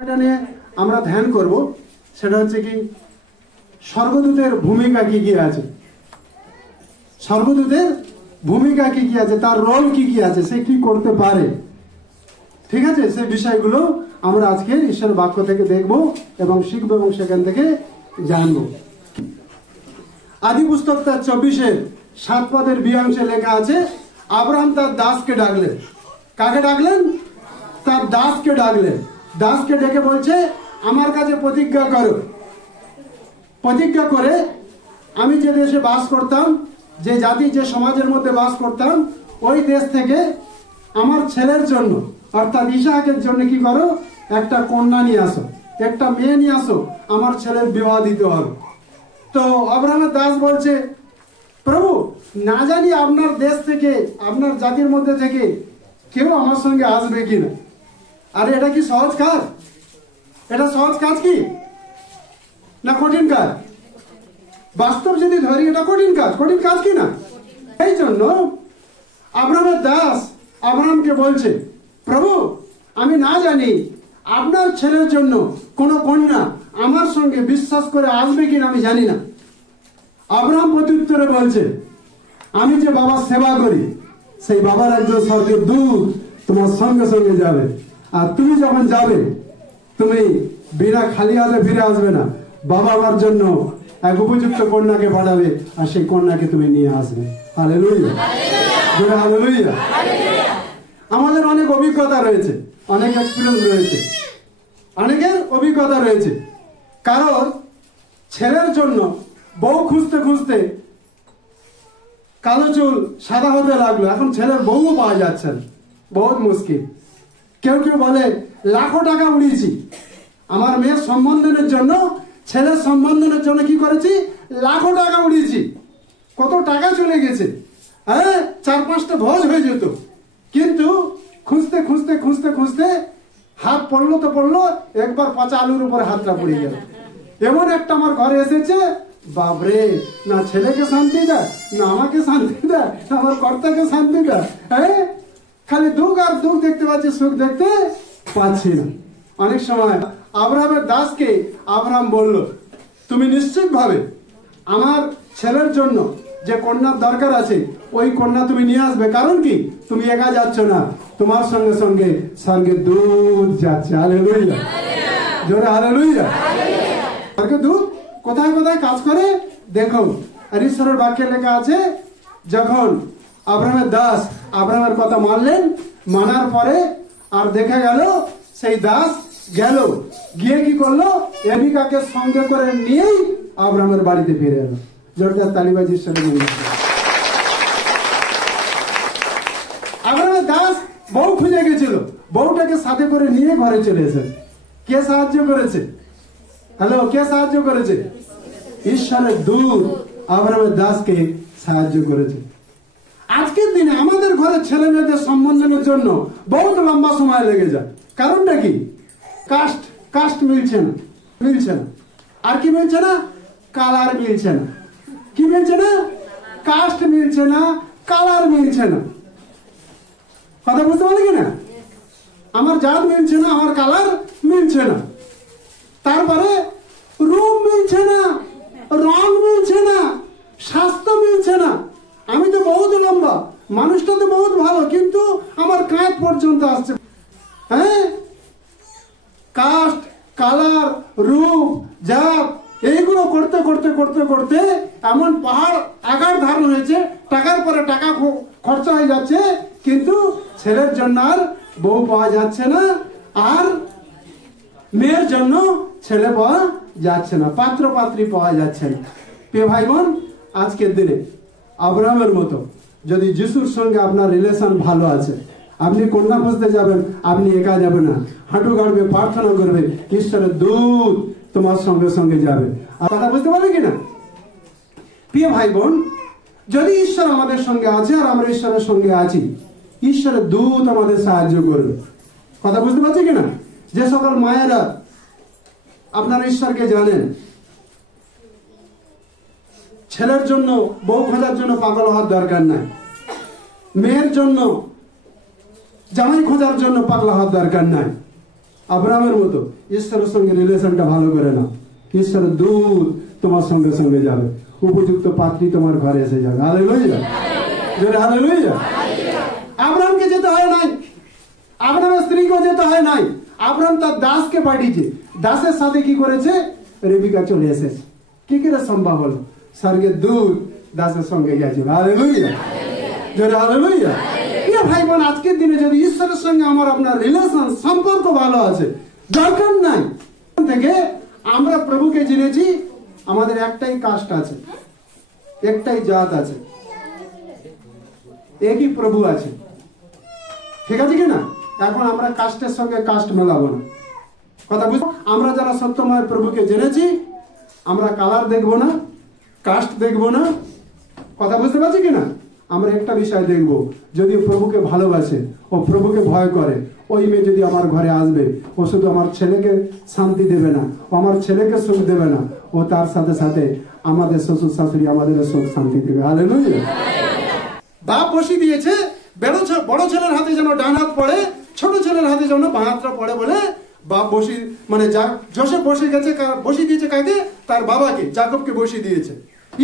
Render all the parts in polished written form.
এটা নিয়ে আমরা ধ্যান করব। সেটা হচ্ছে কি, স্বর্গদূতের ভূমিকা কি কি আছে, স্বর্গদূতের ভূমিকা কি কি আছে, তার রোল কি কি আছে, সে কি করতে পারে। ঠিক আছে, সেই বিষয়গুলো আমরা আজকে ঈশ্বরের বাক্য থেকে দেখব এবং শিখব এবং সেখান থেকে জানব। আদি পুস্তক তার 24-7 পদের বিয়াংশে লেখা আছে, আব্রাহাম তার দাসকে ডাকলেন। কাকে ডাকলেন? তার দাসকে ডাকলেন। দাসকে ডেকে বলছে, আমার কাছে প্রতিজ্ঞা করো, প্রতিজ্ঞা করে আমি যে দেশে বাস করতাম, যে জাতি যে সমাজের মধ্যে বাস করতাম, ওই দেশ থেকে আমার ছেলের জন্য অর্থাৎ ইসাহাকের জন্য কি করো, একটা কন্যা নিয়ে আসো, একটা মেয়ে নিয়ে আসো, আমার ছেলের বিবাহ দিতে হবে। তো আব্রাহামের দাস বলছে, প্রভু না জানি আপনার দেশ থেকে, আপনার জাতির মধ্যে থেকে কেউ আমার সঙ্গে আসবে কিনা। আরে এটা কি সহজ কাজ? এটা সহজ কাজ কি না কঠিন কাজ? বাস্তব যদি ধরি, এটা কঠিন কাজ। কঠিন কাজ কি না? এই জন্য আব্রাহামের দাস আব্রাহামকে বলছে, প্রভু আমি না জানি আপনার ছেলের জন্য কোনো কন্যা আমার সঙ্গে বিশ্বাস করে আসবে কিনা আমি জানি না। আব্রাহাম প্রত্যুত্তরে বলছে, আমি যে বাবার সেবা করি, সেই বাবার একজন স্বর্গের দূত তোমার সঙ্গে সঙ্গে যাবে, আর তুমি যখন যাবে তুমি বিনা খালি হাতে ফিরে আসবে না। বাবা আমার জন্য এক উপযুক্ত কন্যাকে পাঠাবে, আর সেই কন্যাকে তুমি নিয়ে আসবে। হালেলুয়া, জোরে হালেলুয়া। আমাদের অনেক অভিজ্ঞতা রয়েছে, অনেক এক্সপিরিয়েন্স রয়েছে, অনেকের অভিজ্ঞতা রয়েছে। কারণ ছেলের জন্য বউ খুঁজতে খুঁজতে কালো চুল সাদা হতে লাগলো, এখন ছেলের বউ পাওয়া যাচ্ছে না, বহুত মুশকিল। কেউ কেউ বলে লাখো টাকা উড়িয়েছি আমার মেয়ের সম্বন্ধনের জন্য, ছেলের সম্বন্ধনের জন্য কি করেছি, লাখো টাকা উড়িয়েছি। কত টাকা চলে গেছে, হ্যাঁ 4-5টা ভোজ হয়ে যেত। কিন্তু খুঁজতে খুঁজতে খুঁজতে খুঁজতে হাত পড়লো তো পড়লো, একবার পচা আলুর উপরে হাতটা পড়ে গেল। এমন একটা আমার ঘরে এসেছে, বাবরে, না ছেলেকে শান্তি দেয়, না আমাকে শান্তি দেয়, না আমার কর্তাকে শান্তি দেয়। হ্যাঁ খালি দুঃখ আর দুঃখ দেখতে পাচ্ছি, সুখ দেখতে পাচ্ছি না। অনেক সময় আব্রাহামের দাসকে আব্রাহাম বলল, তুমি নিশ্চিত ভাবে আমার ছেলের জন্য যে কন্যার দরকার আছে, ওই কন্যা তুমি নিয়ে আসবে। কারণ কি, তুমি একা যাচ্ছ না, তোমার সঙ্গে সঙ্গে স্বর্গের দূত যাচ্ছে। হালেলুয়া, জোরে হালেলুয়া। স্বর্গের দূত কোথায় কোথায় কাজ করে দেখো। আর ঈশ্বরের বাক্যে লেখা আছে, যখন আব্রাহামের দাস আব্রাহামের কথা মানলেন, মানার পরে আর দেখা গেল সেই দাস গেল, গিয়ে কি করলো, রেবেকাকে সঙ্গে করে নিয়েই আব্রাহামের বাড়িতে ফিরে এলো। জোরদার তালিবাজি ঈশ্বরের মন্দির। আব্রাহামের দাস বউ খুঁজে গেছিল, বউটাকে সাথে করে নিয়ে ঘরে চলে এসেছে। কে সাহায্য করেছে? হ্যালো, কে সাহায্য করেছে? ঈশ্বরের দূত আব্রাহামের দাসকে সাহায্য করেছে। আজকের দিনে আমাদের ঘরে ছেলে মেয়েদের সম্বন্ধনের জন্য বহুত লম্বা সময় লেগে যায়। কারণটা কি? কাস্ট মিলছে না, মিলছে না। আর কি মিলছে না? কালার মিলছে না। কি মিলছে না? কাস্ট মিলছে না, কালার মিলছে না। কথা বুঝতে পারলি কিনা? আমার জাত মিলছে না, আমার কালার মিলছে না। তারপরে রূপ মিলছে না, রং মিলছে না, স্বাস্থ্য মিলছে না। আমি তো বহুত লম্বা, মানুষটা তো বহুত ভালো, কিন্তু আমার কাঁধ পর্যন্ত আসছে। হ্যাঁ, কাস্ট, কালার, রূপ, জাত, এইগুলো করতে করতে করতে করতে এমন পাহাড় আকার ধারণ হয়েছে, টাকার পরে টাকা খরচা হয়ে যাচ্ছে, কিন্তু ছেলের জন্য আর বউ পাওয়া যাচ্ছে না, আর মেয়ের জন্য ছেলে পাওয়া যাচ্ছে না, পাত্র পাত্রী পাওয়া যাচ্ছে না। প্রিয় ভাই বোন, আজকের দিনে আব্রাহামের মতো যদি যিশুর সঙ্গে আপনার রিলেশন ভালো আছে, আপনি কন্যা খুঁজতে যাবেন, আপনি একা যাবেন না, হাঁটু গাড়বে, প্রার্থনা করবে, ঈশ্বরের দূত তোমার সঙ্গে সঙ্গে যাবে। আর কথা বুঝতে পারবে কিনা? প্রিয় ভাই বোন, যদি ঈশ্বর আমাদের সঙ্গে আছে আর আমরা ঈশ্বরের সঙ্গে আছি, ঈশ্বরের দূত আমাদের সাহায্য করবে। কথা বুঝতে পারছি কিনা? যে সকল মায়েরা আপনারা ঈশ্বরকে জানেন, ছেলের জন্য বউ খোঁজার জন্য পাগল হওয়ার দরকার নাই, মেয়ের জন্য জামাই খোঁজার জন্য পাগল হওয়ার দরকার নাই। আব্রাহামের মতো ঈশ্বরের সঙ্গে রিলেশনটা ভালো করে নাও। ঈশ্বরের দূত তোমার সঙ্গে সঙ্গে যাবে, উপযুক্ত পাত্রী তোমার ঘরে এসে যাবে। হালেলুয়া, জোরে হালেলুয়া। আব্রাহামকে যেতে হয় নাই, আব্রাহামের স্ত্রীকেও যেতে হয় নাই। আব্রাহাম তার দাসকে পাঠিয়েছে, দাসের সাথে কি করেছে? রেবিকা চলে এসেছে। কি করে সম্ভব হলো? স্বর্গের দূত দাসের সঙ্গে গেছে। হালেলুয়া, জোরে হালেলুয়া। প্রিয় ভাই বোন, আজকের দিনে যদি ঈশ্বরের সঙ্গে আমার আপনার রিলেশন সম্পর্ক ভালো আছে, দরকার নাই থেকে আমরা প্রভুকে জেনেছি, আমাদের একটাই কাস্ট আছে, একটাই জাত আছে, একই প্রভু আছে, ঠিক আছে কিনা? এখন আমরা কাস্টের সঙ্গে কাস্ট মেলাবো না, কথা বুঝ। আমরা যারা সত্যময় প্রভুকে জেনেছি, আমরা কালার দেখবো না, কাস্ট দেখবো না, কথা বুঝতে পারছি কিনা? আমরা একটা বিষয় দেখব, যদি প্রভুকে ভালোবাসে ও প্রভুকে ভয় করে, ওই মেয়ে যদি আমার ঘরে আসবে, ও শুধু আমার ছেলেকে শান্তি দেবে না, ও আমার ছেলেকে সুখ দেবে না, ও তার সাথে সাথে আমাদের শ্বশুর শাশুড়ি আমাদের সুখ শান্তি দেবে। হালেলুয়া। বাপ বসি দিয়েছে, বড় ছেলের হাতে যেন ডান হাত পড়ে, ছোট ছেলের হাতে যেন বাঁ হাতটা পড়ে বলে বাপ বসি, মানে জোসেফ বসে গেছে, বসি দিয়েছে কাকে? তার বাবাকে, যাকবকে বসি দিয়েছে।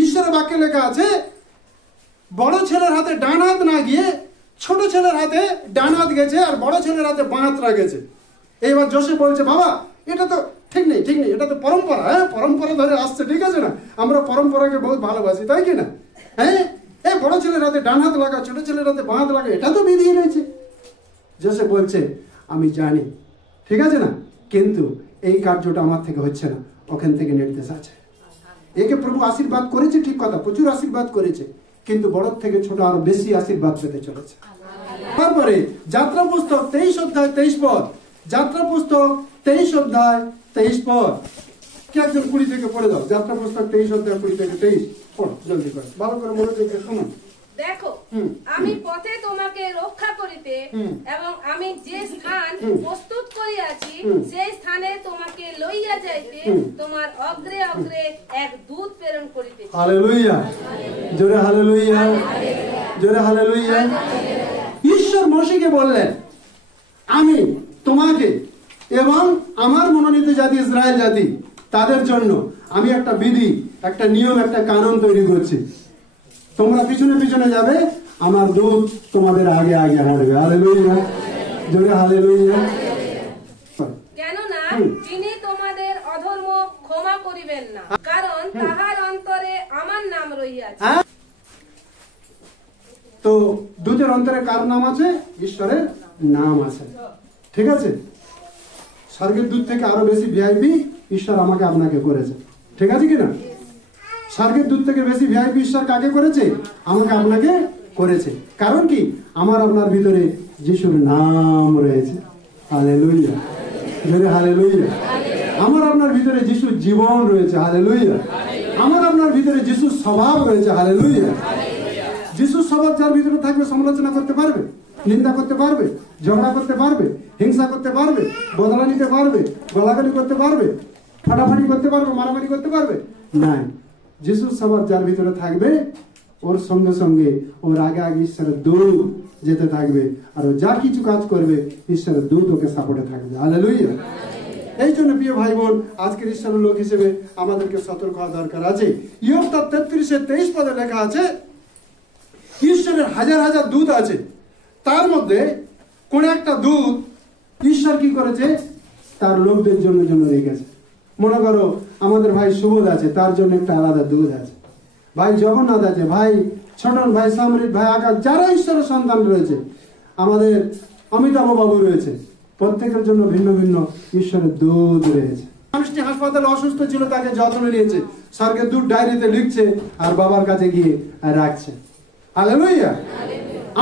ঈশ্বরের বাক্যে লেখা আছে, বড় ছেলের হাতে ডান হাত না গিয়ে ছোট ছেলের হাতে ডান হাত গেছে, আর বড় ছেলের হাতে বাঁ হাতটা গেছে। এইবার জোসেফ বলছে, বাবা এটা তো ঠিক নেই, ঠিক নেই, এটা তো পরম্পরা, হ্যাঁ পরম্পরা ধরে আসছে, ঠিক আছে না? আমরা পরম্পরাকে বহুত ভালোবাসি, তাই কিনা? হ্যাঁ, এই বড় ছেলের হাতে ডান হাত লাগা, ছোট ছেলের হাতে বাঁ হাত লাগা, এটা তো বিধি রয়েছে। জোসেফ বলছে, আমি জানি, ঠিক আছে না, কিন্তু এই কার্যটা আমার থেকে হচ্ছে না, ওখান থেকে নির্দেশ আছে। একে প্রভু আশীর্বাদ করেছে, ঠিক কথা, প্রচুর আশীর্বাদ করেছে, কিন্তু বড় থেকে ছোট আরো বেশি আশীর্বাদ পেতে চলেছে। তারপরে যাত্রা পুস্তক 23 অধ্যায় 23 পদ, যাত্রা পুস্তক 23 অধ্যায় 23 পদ, কে একজন 20 থেকে পড়ে দাও। যাত্রা পুস্তক 23 অধ্যায় 20 থেকে 23 পড়ো, জলদি করে, ভালো করে মনোযোগ দিয়ে শুনুন। দেখো, আমি পথে তোমাকে রক্ষা করিতে এবং আমি যে স্থান প্রস্তুত করিয়াছি, সেই স্থানে তোমাকে লইয়া যাইতে তোমার অগ্রে অগ্রে এক দূত প্রেরণ করিতেছি। হালেলুয়া, জোরে হালেলুয়া, জোরে হালেলুয়া। ঈশ্বর মোশেকে বললেন, আমি তোমাকে এবং আমার মনোনীত জাতি ইসরায়েল জাতি, তাদের জন্য আমি একটা বিধি, একটা নিয়ম, একটা কানুন তৈরি করছি। তোমরা পিছনে পিছনে যাবে, আমার দূত তোমাদের আগে আগে হাঁটবে। হালেলুয়া, জোরে হালেলুয়া। কেননা তিনি তোমাদের অধর্ম ক্ষমা করিবেন না, কারণ তাহার অন্তরে আমার নাম রহিয়াছে। তো দূতের অন্তরে কার নাম আছে? ঈশ্বরের নাম আছে, ঠিক আছে? স্বর্গের দূত থেকে আরো বেশি ভিআইপি ঈশ্বর আমাকে আপনাকে করেছে, ঠিক আছে কিনা? স্বর্গের দূত থেকে বেশি ভিআইপি ঈশ্বর কাকে করেছে? আমাকে আপনাকে করেছে। কারণ কি? আমার আপনার ভিতরে যিশুর নাম রয়েছে। হালেলুয়া, জোরে হালেলুয়া। আমার আপনার ভিতরে যিশুর জীবন রয়েছে। হালেলুয়া। আমার আপনার ভিতরে যিশুর স্বভাব রয়েছে। হালেলুয়া। যিশুর স্বভাব যার ভিতরে থাকবে, সমালোচনা করতে পারবে, নিন্দা করতে পারবে, ঝগড়া করতে পারবে, হিংসা করতে পারবে, বদলা নিতে পারবে, গলাগালি করতে পারবে, ফাটাফাটি করতে পারবে, মারামারি করতে পারবে? নাই। যিশুর স্বভাব যার ভিতরে থাকবে, ওর সঙ্গে সঙ্গে ওর আগে আগে ঈশ্বরের দূত যেতে থাকবে, আর ও যা কিছু কাজ করবে ঈশ্বরের দূত ওকে সাপোর্টে থাকবে। হালেলুয়া। এই জন্য প্রিয় ভাই বোন, আজকের ঈশ্বরের লোক হিসেবে আমাদেরকে সতর্ক হওয়া দরকার আছে। ইয়োব 33:23 পদে লেখা আছে, ঈশ্বরের হাজার হাজার দূত আছে, তার মধ্যে কোন একটা দূত ঈশ্বর কি করেছে? তার লোকদের জন্য রেখেছে। মনে করো আমাদের ভাই সুবোধ আছে, তার জন্য একটা আলাদা দূত আছে। ভাই জগন্নাথ আছে, ভাই ছোটন, ভাই সামরিত, ভাই আকাশ, যারা ঈশ্বরের সন্তান রয়েছে, আমাদের অমিতাভ বাবু রয়েছে, প্রত্যেকের জন্য ভিন্ন ভিন্ন ঈশ্বরের দূত রয়েছে। মানুষটি হাসপাতালে অসুস্থ ছিল, তাকে যত্ন নিয়েছে, স্বর্গের দূত ডায়েরিতে লিখছে আর বাবার কাছে গিয়ে রাখছে। হালেলুয়া।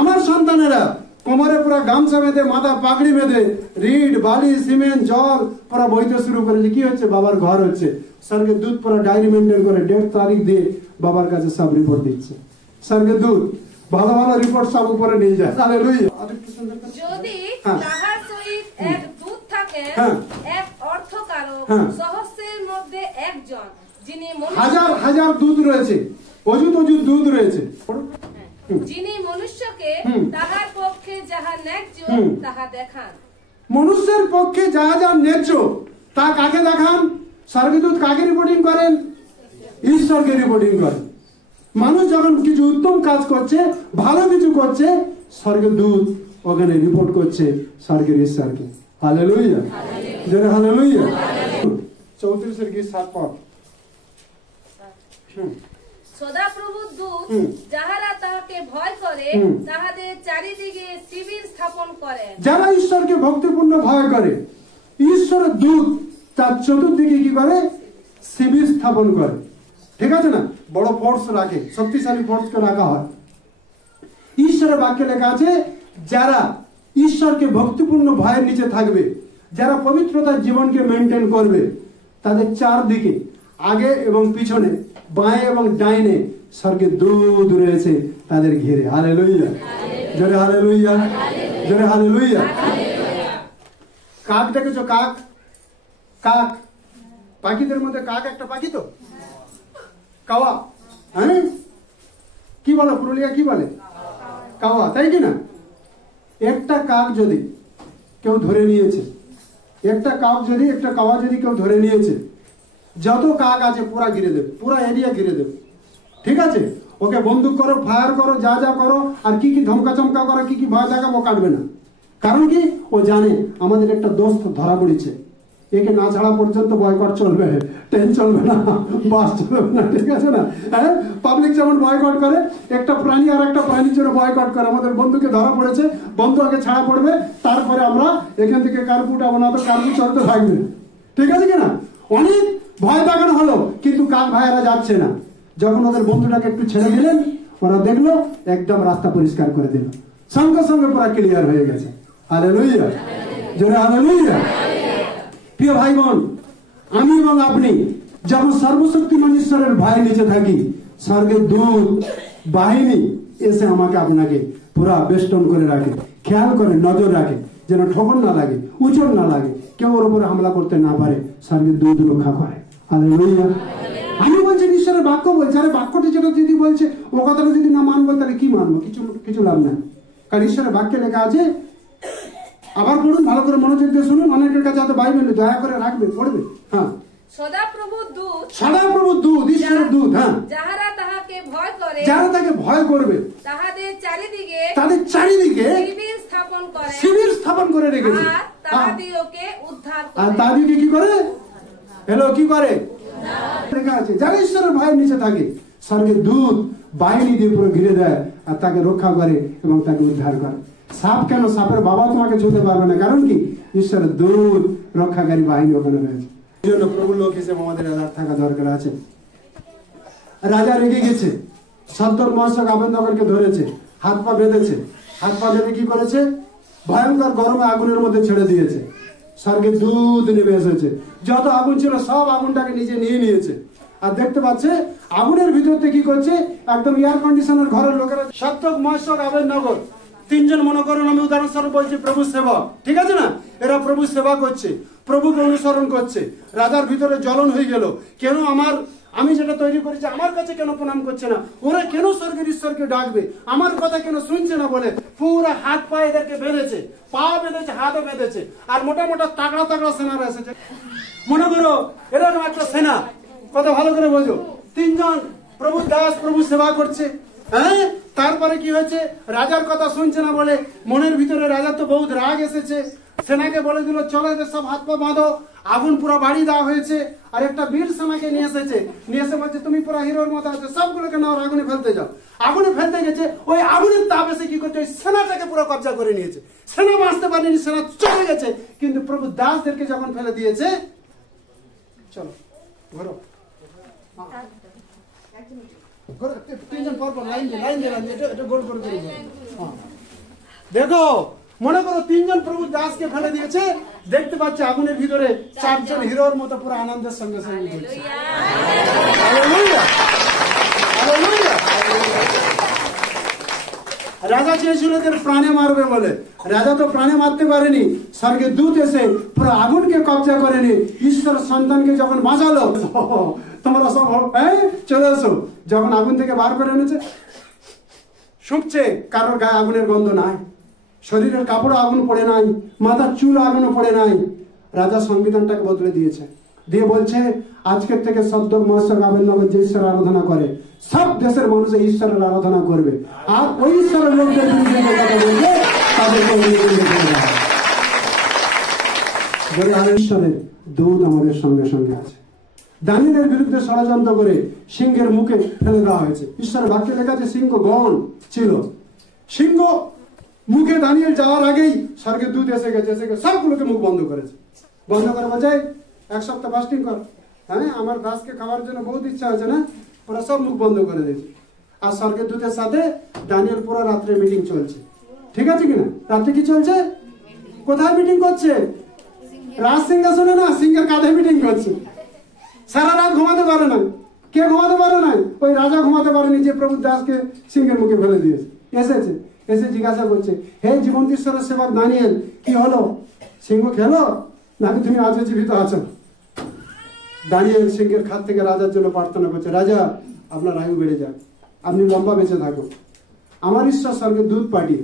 আমার সন্তানেরা কোমরে পুরা গামছা বেঁধে, মাথা পাগড়ি বেঁধে, রিড, বালি, সিমেন্ট, জল পুরা বইতে শুরু করেছে। কি হচ্ছে? বাবার ঘর হচ্ছে। স্বর্গের দূত পুরা ডায়েরি মেনটেন করে ডেট তারিখ দিয়ে বাবার কাছে সব রিপোর্ট দিচ্ছে। স্বর্গের দূত ভালো ভালো রিপোর্ট সব উপরে নিয়ে যায়। হালেলুয়া। যদি তাহার সহিত এক দূত থাকে, এক অর্থকারক, সহস্রের মধ্যে একজন, যিনি হাজার হাজার দূত রয়েছে, অযুত অযুত দূত রয়েছে, যিনি মনুষ্যকে তাহার পক্ষে যাহা ন্যায্য তাহা দেখান। মনুষ্যের পক্ষে যা যা ন্যায্য তা কাকে দেখান? স্বর্গদূত কাকে রিপোর্টিং করেন? ঈশ্বরকে রিপোর্টিং করেন। মানুষ যখন কিছু উত্তম কাজ করছে, ভালো কিছু করছে, স্বর্গদূত ওখানে রিপোর্ট করছে স্বর্গের ঈশ্বরকে। হালেলুয়া, জোরে হালেলুয়া। 34 গীত 7 পদ। সদাপ্রভুর দূত যাহারা তাহাকে ভয় করে তাহাদের চারিদিকে শিবির স্থাপন করেন। যারা ঈশ্বরকে ভক্তিপূর্ণ ভয় করে, ঈশ্বরের দূত তার চতুর্দিকে কি করে? শিবির স্থাপন করে। ঠিক আছে না? বড় ফোর্স রাখে, শক্তিশালী ফোর্সকে রাখা হয়। ঈশ্বরের বাক্যে লেখা আছে, যারা ঈশ্বরকে ভক্তিপূর্ণ ভয়ের নিচে থাকবে, যারা পবিত্রতার জীবনকে মেনটেন করবে, তাদের চারদিকে আগে এবং পিছনে, বাঁয়ে এবং ডাইনে স্বর্গের দূত রয়েছে তাদের ঘিরে। হালেলুয়া, জোরে হালেলুয়া, জোরে হালেলুয়া। কাক দেখেছো? কাক, কাক পাখিদের মধ্যে কাক একটা পাখি তো, কাওয়া। হ্যাঁ, কি বলো পুরুলিয়া, কি বলে? কাওয়া, তাই কি না? একটা কাক যদি কেউ ধরে নিয়েছে, একটা কাক যদি, একটা কাওয়া যদি কেউ ধরে নিয়েছে, যত কাক আছে পুরা ঘিরে দেবে, পুরা এরিয়া ঘিরে দেবে। ঠিক আছে? ওকে বন্দুক করো, ফায়ার করো, যা যা করো, আর কি কি ধমকা চমকা করো, কি কি ভয় দেখাবো, কাটবে না। কারণ কি? ও জানে আমাদের একটা দোস্ত ধরা পড়েছে, একে না ছাড়া পর্যন্ত বয়কট চলবে, ট্রেন চলবে না, বাস চলবে না। ঠিক আছে না? হ্যাঁ, পাবলিক যেমন বয়কট করে, একটা প্রাণী আর একটা প্রাণীর জন্য বয়কট করে। আমাদের বন্ধুকে ধরা পড়েছে, বন্ধু আগে ছাড়া পড়বে, তারপরে আমরা এখান থেকে কার্পু উঠাবো, না তো কার্পু চলতে থাকবে। ঠিক আছে কিনা? অনেক ভয় দেখানো হলো, কিন্তু কাক ভাইয়েরা যাচ্ছে না। যখন ওদের বন্ধুটাকে একটু ছেড়ে দিলেন, ওরা দেখলো একদম রাস্তা পরিষ্কার করে দিল, সঙ্গে সঙ্গে পুরো ক্লিয়ার হয়ে গেছে। হালেলুয়া, জোরে হালেলুয়া। প্রিয় ভাই বোন, আমি এবং আপনি যখন সর্বশক্তিমান ঈশ্বরের ভয় নিচে থাকি, স্বর্গের দূত বাহিনী এসে আমাকে আপনাকে পুরা বেষ্টন করে রাখে, খেয়াল করে, নজর রাখে, যেন ঠকন না লাগে, উচন না লাগে, কেউ ওর উপরে হামলা করতে না পারে। স্বর্গের দূত রক্ষা করে। হালেলুয়া। আমি বলছি ঈশ্বরের বাক্য বলছে, আরে বাক্যটি যেটা যদি বলছে ও কথাটা যদি না মানবো তাহলে কি মানবো? কিছু লাভ নাই। কারণ ঈশ্বরের বাক্যে লেখা আছে, আবার পড়ুন, ভালো করে মনোযোগ দিয়ে শুনুন। অনেকের কাছে হয়তো বাইবেল দয়া করে রাখবে, পড়বে। হ্যাঁ, সদাপ্রভুর দূত, সদাপ্রভুর দূত, ঈশ্বরের দূত। হ্যাঁ, যাহারা তাহাকে ভয় করে, যারা তাকে ভয় করবে, তাহাদের চারিদিকে, তাদের চারিদিকে শিবির স্থাপন করে, শিবির স্থাপন করে রেখেছে। আর তাহাদিওকে উদ্ধার করে। আর তাদেরকে কি করে? হ্যালো, কি করে? লেখা আছে, যারা ঈশ্বরের ভয়ের নিচে থাকে, স্বর্গের দূত বাহিনী দিয়ে পুরো ঘিরে দেয় আর তাকে রক্ষা করে এবং তাকে উদ্ধার করে। সাপ কেন? সাপের বাবা তোমাকে ছুঁতে পারবে না। কারণ কি? ঈশ্বরের দূত রক্ষাকারী বাহিনী ওখানে রয়েছে। এই জন্য প্রভুর লোক হিসেবে আমাদের অ্যালার্ট থাকা দরকার আছে। রাজা রেগে গেছে, সত্তর মহাশক আবেদনগরকে ধরেছে, হাত পা বেঁধেছে, হাত পা বেঁধে কি করেছে? ভয়ঙ্কর গরমে আগুনের মধ্যে ছেড়ে দিয়েছে। স্বর্গের দূত নেমে এসেছে, যত আগুন ছিল সব আগুনটাকে নিজে নিয়ে নিয়েছে। আর দেখতে পাচ্ছে আগুনের ভিতরতে কি করছে? একদম এয়ার কন্ডিশনের ঘরের লোকেরা, সত্তর মহাশক আবেদনগর, তিনজন মনে করুন, আমি উদাহরণস্বরূপ বলছি, প্রভু সেবক। ঠিক আছে না? এরা প্রভু সেবা করছে, প্রভুকে অনুসরণ করছে। রাজার ভিতরে জ্বলন হয়ে গেল, কেন আমি যেটা তৈরি করেছি আমার কাছে কেন প্রণাম করছে না? ওরা কেন স্বর্গের ঈশ্বরকে ডাকবে? আমার কথা কেন শুনছে না? বলে পুরো হাত পা এদেরকে বেঁধেছে, পা বেঁধেছে, হাতও বেঁধেছে, আর মোটা মোটা তাগড়া তাগড়া সেনারা এসেছে। মনে করো এরকম একটা সেনা, কত ভালো করে বোঝো। তিনজন প্রভু দাস প্রভু সেবা করছে। হ্যাঁ, তারপরে কি হয়েছে? রাজার কথা শুনছে না বলে মনের ভিতরে রাজার তো বহুত রাগ এসেছে। সেনাকে বলে দিল, চলো এদের সব হাত পা বাঁধো। আগুন পুরো বাড়ি দেওয়া হয়েছে। আর একটা বীর সেনাকে নিয়ে এসেছে, নিয়ে এসে বলছে, তুমি পুরো হিরোর মতো আছে, সবগুলোকে নাও, আগুনে ফেলতে যাও। আগুনে ফেলতে গেছে, ওই আগুনের তাপ এসে কি করছে? ওই সেনাটাকে পুরো কবজা করে নিয়েছে। সেনা বাঁচতে পারেনি, সেনা চলে গেছে। কিন্তু প্রভু দাসদেরকে যখন ফেলে দিয়েছে, চলো ঘোরো, তিনজন পরপর লাইন দিয়ে এটা গোল করে দেখো। মনে করো তিনজন প্রভু দাসকে ফেলে দিয়েছে, দেখতে পাচ্ছে আগুনের ভিতরে চারজন হিরোর মতো পুরো আনন্দের সঙ্গে সঙ্গে ঘুরছে। Hallelujah, hallelujah. রাজা চেয়েছিল এদের প্রাণে মারবে বলে, রাজা তো প্রাণে মারতে পারেনি। স্বর্গের দূত এসে পুরো আগুনকে কবজা করেনি। ঈশ্বর সন্তানকে যখন বাঁচালো, তোমরা সব চলে এসো। যখন আগুন থেকে বার করে এনেছে, শুকছে, কারোর গায়ে আগুনের গন্ধ নাই। শরীরের কাপড় আগুন পড়ে নাই, মাথার চুল আগুনও পড়ে নাই। রাজা সংবিধানটাকে বদলে দিয়েছে, দিয়ে বলছে আজকের থেকে সদ্যক মহাশয় আবেদনগর যে ঈশ্বর আরাধনা করে সব দেশের মানুষ এই ঈশ্বরের আরাধনা করবে, আর ওই ঈশ্বরের লোকদের বিরুদ্ধে কথা বলবে তাদেরকে ঈশ্বরের দূত আমাদের সঙ্গে সঙ্গে আছে। দানিয়েলের বিরুদ্ধে ষড়যন্ত্র করে সিংহের মুখে ফেলে দেওয়া হয়েছে। ঈশ্বরের বাক্যে লেখা আছে সিংহ গণ ছিল, সিংহ মুখে দানিয়েল যাওয়ার আগেই স্বর্গের দূত এসে গেছে, সবগুলোকে মুখ বন্ধ করেছে। বন্ধ করে বোঝায় 1 সপ্তাহ ফাস্টিং কর, হ্যাঁ আমার দাসকে খাওয়ার জন্য বহুত ইচ্ছা হয়েছে না, ওরা সব মুখ বন্ধ করে দিয়েছে। আর স্বর্গের দূতের সাথে দানিয়েল পুরো রাত্রে মিটিং চলছে, ঠিক আছে কিনা? রাত্রে কি চলছে? কোথায় মিটিং করছে? রাজ সিংহাসনে না, সিংহের কাঁধে মিটিং করছে। সারা রাত ঘুমাতে পারে না। কে ঘুমাতে পারে না? ওই রাজা ঘুমাতে পারেনি যে প্রভু দাসকে সিংহের মুখে ফেলে দিয়েছে। এসেছে, এসে জিজ্ঞাসা করছে, হে জীবন্ত ঈশ্বরের সেবক দানিয়েল, কি হলো? সিংহ খেলো নাকি তুমি আজও জীবিত আছো? দানিয়েল সিংহের খাত থেকে রাজার জন্য প্রার্থনা করছে, রাজা আপনার আয়ু বেড়ে যাক, আপনি লম্বা বেঁচে থাকুন। আমার ঈশ্বর স্বর্গের দূত পাঠিয়ে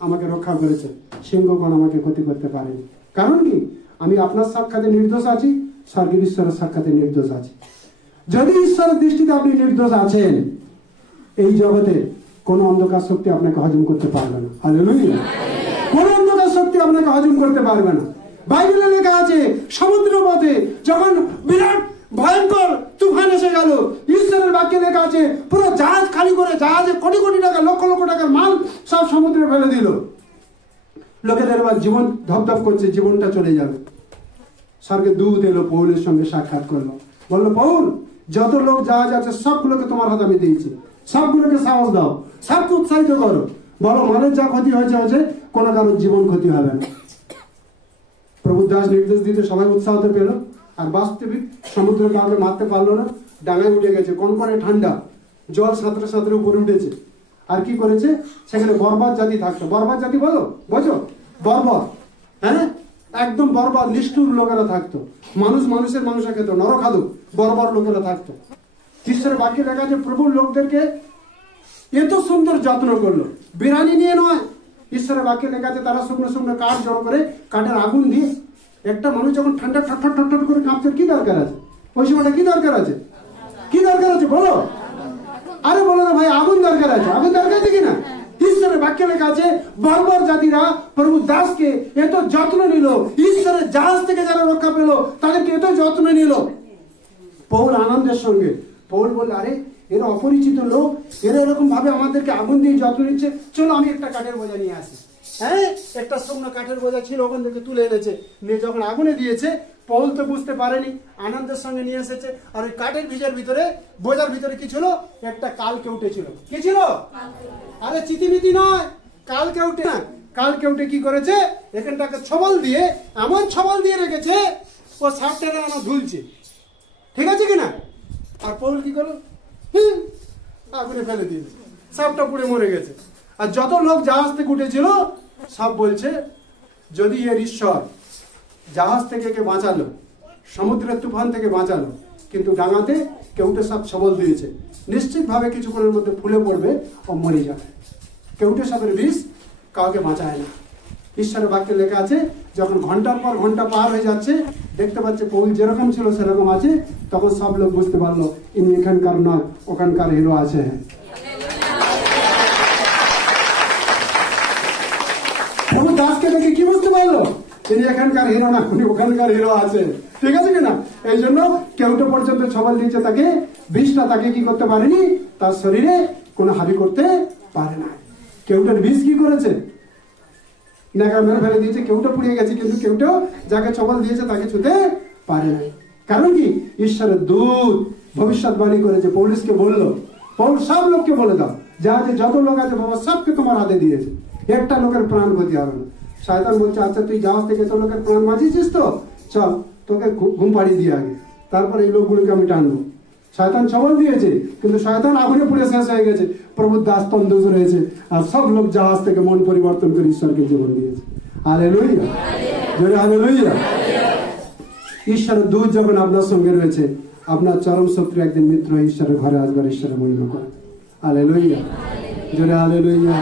আমাকে রক্ষা করেছে, সিংহগণ আমাকে ক্ষতি করতে পারেনি। কারণ কি? আমি আপনার সাক্ষাতে নির্দোষ আছি, স্বর্গের ঈশ্বরের সাক্ষাতে নির্দোষ আছি। যদি ঈশ্বরের দৃষ্টিতে আপনি নির্দোষ আছেন, এই জগতে কোন অন্ধকার শক্তি আপনাকে হজম করতে পারবে না। হালেলুয়া! কোন অন্ধকার শক্তি আপনাকে হজম করতে পারবে না। বাইবেলে লেখা আছে সমুদ্র পথে যখন বিরাট ভয়ঙ্কর তুফান এসে গেল, ঈশ্বরের বাক্যে লেখা আছে পুরো জাহাজ খালি করে, জাহাজে কোটি কোটি টাকা, লক্ষ লক্ষ টাকার মাল সব সমুদ্রে ফেলে দিল। লোকেদের এবার জীবন ধপধপ করছে, জীবনটা চলে যাবে। স্বর্গের দূত এলো, পৌলের সঙ্গে সাক্ষাৎ করলো, বললো পৌল যত লোক জাহাজ আছে সবগুলোকে তোমার হাতে আমি দিয়েছি, সবগুলোকে সাহস দাও, সবকে উৎসাহিত করো, বলো মানের যা ক্ষতি হয়েছে হয়েছে, কোনো কারোর জীবন ক্ষতি হবে না। প্রভু দাস নির্দেশ দিতে সবাই উৎসাহতে পেল। আর বাস্তবিক সমুদ্র কাউকে মারতে পারলো না, ডাঙায় উঠে গেছে, কনকনে ঠান্ডা, জল সাঁতরে সাঁতরে উপরে উঠেছে। আর কি করেছে? সেখানে বর্বর জাতি থাকতো। বর্বর জাতি বলো, বোঝো? বর্বর, হ্যাঁ, একদম বর্বর নিষ্ঠুর লোকেরা থাকতো। মানুষ মানুষের মাংস খেত, নরখাদক বর্বর লোকেরা থাকতো। ঈশ্বরের বাক্যে লেখা আছে প্রভুর লোকদেরকে এত সুন্দর যত্ন করলো, বিরানি নিয়ে নয়। ঈশ্বরের বাক্যে লেখা আছে তারা শুকনো শুকনো কাঠ জড়ো করে কাঠের আগুন দিয়ে, একটা মানুষ যখন ঠান্ডা ঠট ঠট ঠট করে কাঁপছে, কি দরকার আছে ওই সময়টা? কি দরকার আছে? কি দরকার আছে বলো? আরে বলো না ভাই, আগুন দরকার আছে। আগুন দরকার আছে কিনা? ঈশ্বরের বাক্যে লেখা আছে বর্বর জাতিরা প্রভু দাসকে এত যত্ন নিল, ঈশ্বরের জাহাজ থেকে যারা রক্ষা পেল তাদেরকে এত যত্ন নিল। পৌল আনন্দের সঙ্গে, পৌল বলল আরে এরা অপরিচিত লোক, এরা এরকম ভাবে আমাদেরকে আগুন দিয়ে যত্ন নিচ্ছে, চলো আমি একটা কাঠের বোঝা নিয়ে আসি। হ্যাঁ, একটা শুকনো কাঠের বোঝা ছিল, ওখান থেকে তুলে এনেছে, নিয়ে যখন আগুনে দিয়েছে, পৌল তো বুঝতে পারেনি, আনন্দের সঙ্গে নিয়ে এসেছে। আর ওই কাঠের বোঝার ভিতরে কি ছিল? একটা কাল কেউটে ছিল। কি ছিল? আরে চিতিমিতি নয়, কাল কেউটে না। কাল কেউটে কি করেছে? এখানটাকে ছবল দিয়ে, এমন ছবল দিয়ে রেখেছে, ও শার্টটাকে আমার ধুলছে, ঠিক আছে কিনা? আর পৌল কি করলো? আগুনে ফেলে দিয়েছে, সবটা পুড়ে মরে গেছে। আর যত লোক জাহাজ থেকে উঠেছিল সব বলছে যদি এর ঈশ্বর জাহাজ থেকে কে বাঁচালো, সমুদ্রের তুফান থেকে বাঁচালো, কিন্তু ডাঙাতে কেউটে সব ছবল দিয়েছে, নিশ্চিত ভাবে কিছুক্ষণের মধ্যে ফুলে পড়বে ও মরে যাবে। কেউটে সবের বিষ কাউকে বাঁচায় না। ঈশ্বরের বাক্যে লেখা আছে যখন ঘন্টার পর ঘন্টা পার হয়ে যাচ্ছে, দেখতে পাচ্ছে পৌল যেরকম ছিল সেরকম আছে, তখন সব লোক বুঝতে পারলো ইনি এখানকার নয়, ওখানকার হিরো আছে। প্রভু দাসকে দেখে কি বুঝতে পারলো? তিনি এখানকার হিরো না, উনি ওখানকার হিরো আছে, ঠিক আছে কিনা? এই জন্য কেউটা পর্যন্ত ছবল দিয়েছে তাকে, বিষটা তাকে কি করতে পারেনি, তার শরীরে কোনো হাবি করতে পারে না। কেউটার বিষ কি করেছে? নেগা মেরে ফেলে দিয়েছে, কেউটা পুড়িয়ে গেছে, কিন্তু কেউটাও যাকে ছবল দিয়েছে তাকে ছুতে পারে না। কারণ কি? ঈশ্বরের দূত ভবিষ্যৎবাণী করেছে, পৌলুসকে বললো পৌল সব লোককে বলে দাও, জাহাজে যত লোক আছে বাবা সবকে তোমার হাতে দিয়েছে, একটা লোকের প্রাণ ক্ষতি হবে না। শয়তান বলছে আচ্ছা তুই জাহাজ থেকে এত লোকের প্রাণ বাঁচিয়েছিস তো, চল তোকে ঘুম পাড়িয়ে দিয়ে আগে, তারপর এই লোকগুলোকে আমি টানবো। শয়তান ছবল দিয়েছে, কিন্তু শয়তান আগুনে পুড়ে শেষ হয়ে গেছে, প্রভুর দাস তন্দুজ রয়েছে, আর সব লোক জাহাজ থেকে মন পরিবর্তন করে ঈশ্বরকে জীবন দিয়েছে। হালেলুয়া, জোরে হালেলুয়া। ঈশ্বরের দূত যখন আপনার সঙ্গে রয়েছে, আপনার চরম শত্রু একদিন মিত্র ঈশ্বরের ঘরে আসবার ঈশ্বরের মহিমা করে। হালেলুয়া, জোরে হালেলুয়া,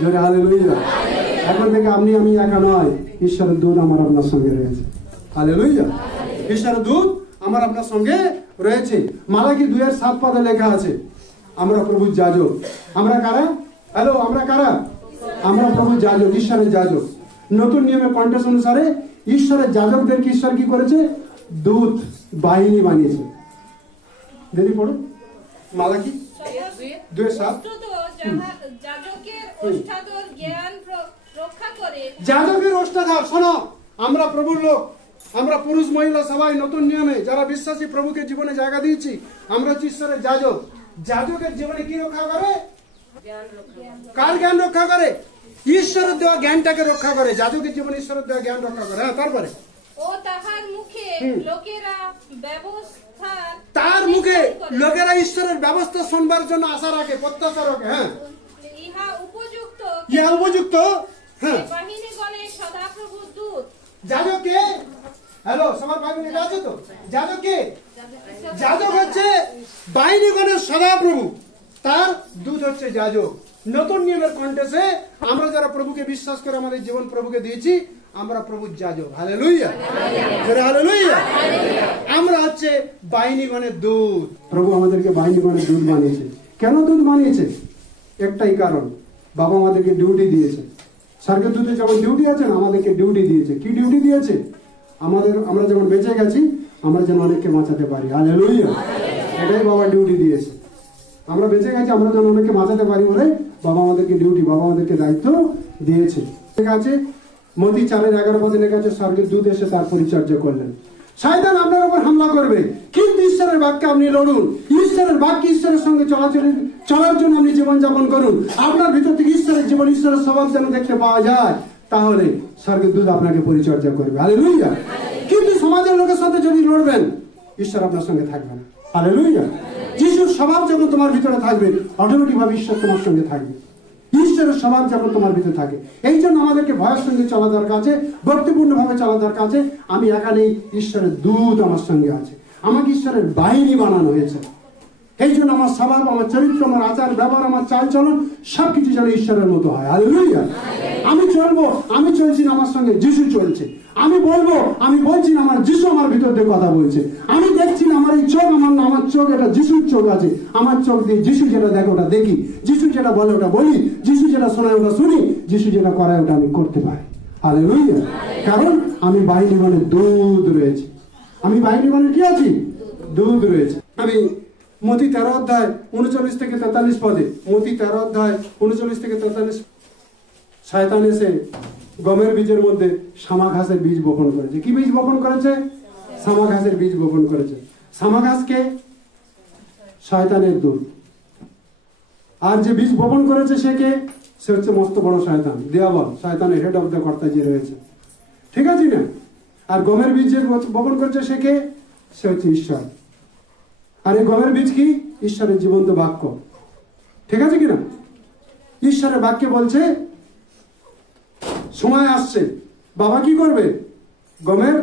জোরে হালেলুয়া। এখন থেকে আমি একা নয়, ঈশ্বরের দূত আমার আপনার সঙ্গে রয়েছে। হালেলুয়া। ঈশ্বরের দূত আমার আপনার সঙ্গে রয়েছে। মালাকি 2:7 লেখা আছে, আমরা প্রভুর যাজক। আমরা কারা? হ্যালো, আমরা কারা? আমরা প্রভুর যাজক, ঈশ্বরের যাজক। নতুন নিয়মের কন্টেক্সট অনুসারে ঈশ্বরের যাজকদেরকে ঈশ্বর কি করেছে? দূত বাহিনী বানিয়েছে। দেরি পড়ো, মালাকি 2:7। যাজকের ওষ্ঠাধর, শোনো, আমরা প্রভুর লোক, আমরা পুরুষ মহিলা সবাই নতুন নিয়মে যারা বিশ্বাসী প্রভুকে জীবনে জায়গা দিয়েছি, আমরা হচ্ছে ঈশ্বরের যাজক। যাজকের জীবনে কি রক্ষা করে? কার জ্ঞান রক্ষা করে? ঈশ্বরের দেওয়া জ্ঞানটাকে রক্ষা করে। যাজকের জীবনে ঈশ্বরের দেওয়া জ্ঞান রক্ষা করে। হ্যাঁ, তারপরে তার মুখে লোকেরা ঈশ্বরের ব্যবস্থা শুনবার জন্য আশা রাখে, প্রত্যাশা রাখে। হ্যাঁ, ইহা উপযুক্ত। হ্যাঁ, যাজককে, হ্যালো, সবার ভাই বোন আছে তো? যাজককে, যাজক হচ্ছে বাহিনীগণের সদাপ্রভু, তার দূত হচ্ছে যাজক। নতুন নিয়মের কন্টেক্সটে আমরা যারা প্রভুকে বিশ্বাস করে আমাদের জীবন প্রভুকে দিয়েছি, আমরা প্রভুর যাজক। Hallelujah, hallelujah. আমরা হচ্ছে বাহিনীগণের দূত। প্রভু আমাদেরকে বাহিনীগণের দূত বানিয়েছে। কেন দূত বানিয়েছে? একটাই কারণ, বাবা আমাদেরকে ডিউটি দিয়েছে। স্বর্গের দূতের যেমন ডিউটি আছে, আমাদেরকে ডিউটি দিয়েছে। কি ডিউটি দিয়েছে? আমরা যেমন বেঁচে গেছি, আমরা যেন অনেককে বাঁচাতে পারি। হালেলুয়া, এটাই বাবা ডিউটি দিয়েছে। আমরা বেঁচে গেছি, আমরা যেন অনেককে বাঁচাতে পারি বলে বাবা আমাদেরকে ডিউটি, বাবা আমাদেরকে দায়িত্ব দিয়েছে। ঠিক আছে, মতি 4:11 লেখা আছে, স্বর্গের দূত এসে তার পরিচর্যা করলেন। শয়তান আপনার উপর হামলা করবে, কিন্তু ঈশ্বরের বাক্যে আপনি লড়ুন। ঈশ্বরের বাক্যে, ঈশ্বরের সঙ্গে চলার জন্য আপনি জীবনযাপন করুন। আপনার ভিতর থেকে ঈশ্বরের জীবন, ঈশ্বরের স্বভাব যেন দেখতে পাওয়া যায়, তাহলে স্বর্গের দূত আপনাকে পরিচর্যা করবে। হালেলুয়া। কিন্তু সমাজের লোকের সাথে যদি লড়বেন, ঈশ্বর আপনার সঙ্গে থাকবে না। হালেলুয়া। যিশুর স্বভাব যখন তোমার ভিতরে থাকবে, অটোমেটিক ভাবে ঈশ্বর তোমার সঙ্গে থাকবে। ঈশ্বরের স্বভাব যখন তোমার ভিতরে থাকে, এই জন্য আমাদেরকে ভয়ের সঙ্গে চলা দরকার আছে, ভক্তিপূর্ণ ভাবে চলা দরকার আছে। আমি একা নেই, ঈশ্বরের দূত আমার সঙ্গে আছে। আমাকে ঈশ্বরের বাহিনী বানানো হয়েছে। এই জন্য আমার স্বভাব, আমার চরিত্র, আমার আচার ব্যবহার, আমার চালচলন সবকিছু যেন ঈশ্বরের মতো হয়। হালেলুয়া। আমি চলবো, আমি চলছি না, আমার সঙ্গে যিশু চলছে। আমি বলবো, আমি বলছি না, আমার যিশু আমার ভিতর দিয়ে কথা বলছে। আমি দেখছি না, আমার এই চোখ আমার চোখ, এটা যিশুর চোখ আছে। আমার চোখ দিয়ে যিশু যেটা দেখে ওটা দেখি, যিশু যেটা বলে ওটা বলি, যিশু যেটা শোনায় ওটা শুনি, যিশু যেটা করায় ওটা আমি করতে পারি। হালেলুয়া। কারণ আমি বাহিনীগণের দূত রয়েছে। আমি বাহিনীগণের কি আছি? দূত রয়েছে। আমি মতি 13:39-43 মতি 13:39-43 শয়তান এসে গমের বীজের মধ্যে শামা ঘাসের বীজ বপন করেছে। কি বীজ বপন করেছে? শামা ঘাসের বীজ বপন করেছে। শামা ঘাসকে শয়তানের দূত। আর যে বীজ বপন করেছে সে কে? সে হচ্ছে মস্ত বড় শয়তান, দিয়াবল, শয়তানের হেড অফ দ্য কর্তা যে রয়েছে। ঠিক আছে না? আর গমের বীজ যে বপন করেছে সে কে? সে হচ্ছে ঈশ্বর। আর এই গমের বীজ কি? ঈশ্বরের জীবন্ত বাক্য। ঠিক আছে কিনা? ঈশ্বরের বাক্যে বলছে সময় আসছে, বাবা কি করবে? গমের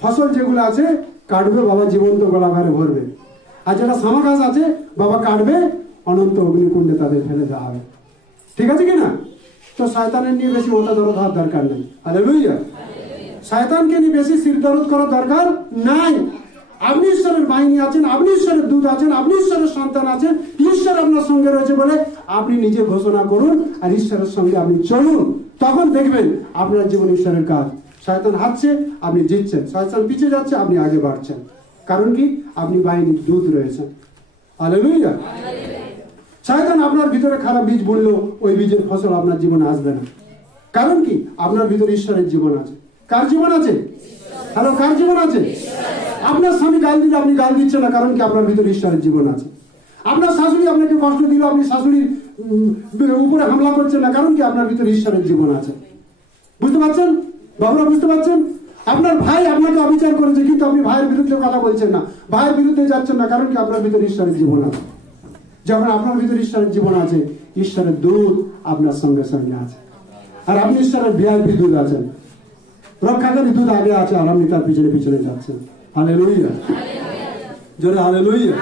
ফসল যেগুলো আছে কাটবে, বাবা জীবন্ত গোলাঘরে ভরবে। আর যেটা শামা ঘাস আছে বাবা কাটবে, অনন্ত অগ্নিকুণ্ডে তাদের ফেলে দেওয়া হবে। ঠিক আছে কিনা? তো শয়তানের নিয়ে বেশি ওটা দরদ হওয়ার দরকার নেই। হালেলুয়া। শয়তানকে নিয়ে বেশি শির দরদ করার দরকার নাই। আপনি ঈশ্বরের বাহিনী আছেন, আপনি ঈশ্বরের দূত আছেন, আপনি ঈশ্বরের সন্তান আছেন, ঈশ্বর আপনার সঙ্গে রয়েছে বলে আপনি নিজে ঘোষণা করুন আর ঈশ্বরের সঙ্গে আপনি চলুন। তখন দেখবেন আপনার জীবন ঈশ্বরের কাজ। শয়তান হাঁটছে, আপনি জিতছেন। শয়তান পিছিয়ে যাচ্ছে, আপনি আগে বাড়ছেন। কারণ কি? আপনি বাহিনীর দূত রয়েছেন। হালেলুয়া। শয়তান আপনার ভিতরে খারাপ বীজ বুনলো, ওই বীজের ফসল আপনার জীবনে আসবে না। কারণ কি? আপনার ভিতরে ঈশ্বরের জীবন আছে। কার জীবন আছে? হ্যালো, কার জীবন আছে? আপনার স্বামী গাল দিলে আপনি গাল দিচ্ছেন না, কারণ কি? আপনার ভিতরে ঈশ্বরের জীবন আছে। আপনার শাশুড়ি আপনাকে কষ্ট দিল, আপনি শাশুড়ির উপরে হামলা করছেন না, কারণ কি? আপনার ভিতরে ঈশ্বরের জীবন আছে। বুঝতে পারছেন বাবুরা? বুঝতে পারছেন? আপনার ভাই আপনাকে অবিচার করেছে, কিন্তু আপনি ভাইয়ের বিরুদ্ধে কথা বলছেন না, ভাইয়ের বিরুদ্ধে যাচ্ছেন না, কারণ কি? আপনার ভিতরে ঈশ্বরের জীবন আছে। যখন আপনার ভিতরে ঈশ্বরের জীবন আছে, ঈশ্বরের দূত আপনার সঙ্গে সঙ্গে আছে। আর আপনি ঈশ্বরের ভিআইপি দূত আছেন, রক্ষাকারী দূত আগে আছে, আর আপনি তার পিছনে পিছনে যাচ্ছেন। হালেলুয়া। জোরে হালেলুয়া।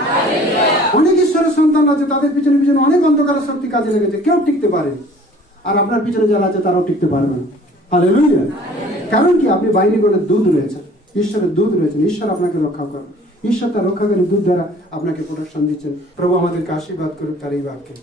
অনেক ঈশ্বরের সন্তান আছে, তাদের পিছনে পিছনে অনেক অন্ধকারের শক্তি কাজে লেগেছে, কেউ টিকতে পারে। আর আপনার পিছনে যারা আছে তারাও টিকতে পারবে না। হালেলুয়া। কারণ কি? আপনি বাহিনীগণের দূত রয়েছে, ঈশ্বরের দূত রয়েছেন, ঈশ্বর আপনাকে রক্ষা করবে, ঈশ্বর তার রক্ষাকারী দূত দ্বারা আপনাকে প্রোটেকশন দিচ্ছেন। প্রভু আমাদেরকে আশীর্বাদ করুক তার এই বাক্যে।